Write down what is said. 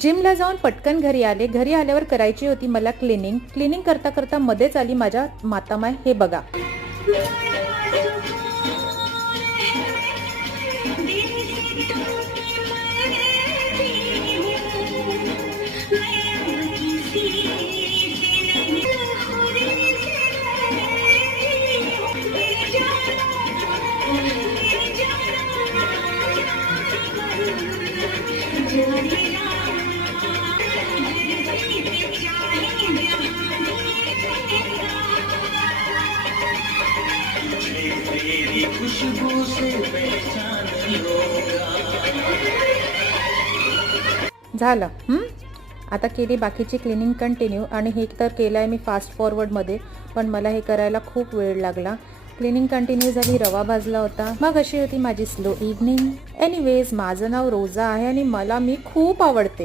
जिमला जाऊन पटकन घरी आले. घरी आल्यावर करायची होती मला क्लिनिंग करता करता मध्येच आली माझ्या मातामाय. हे बघा, झालं. आता केली बाकीची क्लिनिंग कंटिन्यू. आणि हे तर केलं आहे मी फास्ट फॉरवर्डमध्ये, पण मला हे करायला खूप वेळ लागला. क्लिनिंग कंटिन्यू झाली, रवा भाजला होता. मग अशी होती माझी स्लो इव्हनिंग. एनिवेज, माझं नाव रोजा आहे आणि मी खूप आवडते.